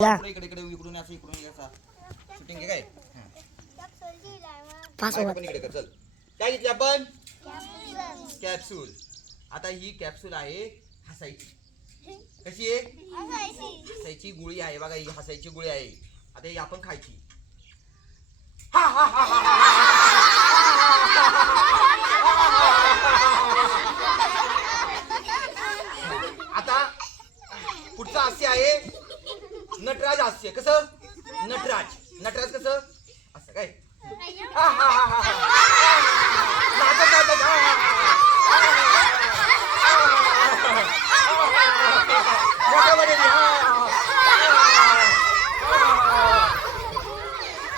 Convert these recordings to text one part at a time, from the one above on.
इकडे इकडे इकडून असं इकडून असा शूटिंग काय पण इकडे कर चल. काय घेतली आपण कॅप्सूल. आता ही कॅप्सूल आहे हसायची. कशी आहे हसायची गोळी आहे बघा. ही हसायची गोळी आहे. आता ही आपण खायची. आता पुढचं हास्य आहे नटराज हास्य. कसं नटराज नटराज कसं असं काय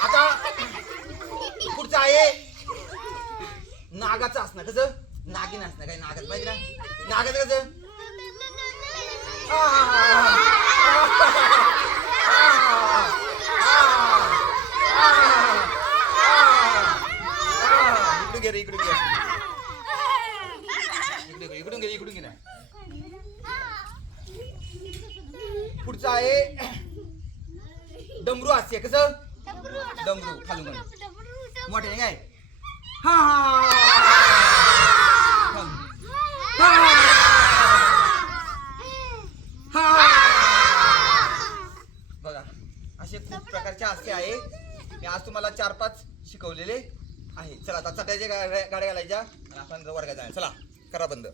आता पुढचं आहे नागाचं असणं. कसं नागिन असणं काय नागाचं पाहिजे ना. नागाचं कसं इकडून घे रे इकडून घे इकडून घे इकडून घे ना. पुढचं आहे डमरू हास्य. कसं डमरू खालून मोठे काय बघा असे खूप प्रकारचे हास्य आहे. मी आज तुम्हाला 4-5 शिकवलेले आहे. चला आता चटायच्या गाड्या घालायच्या आणि आपण वर्गात जायचं. चला करा बंद.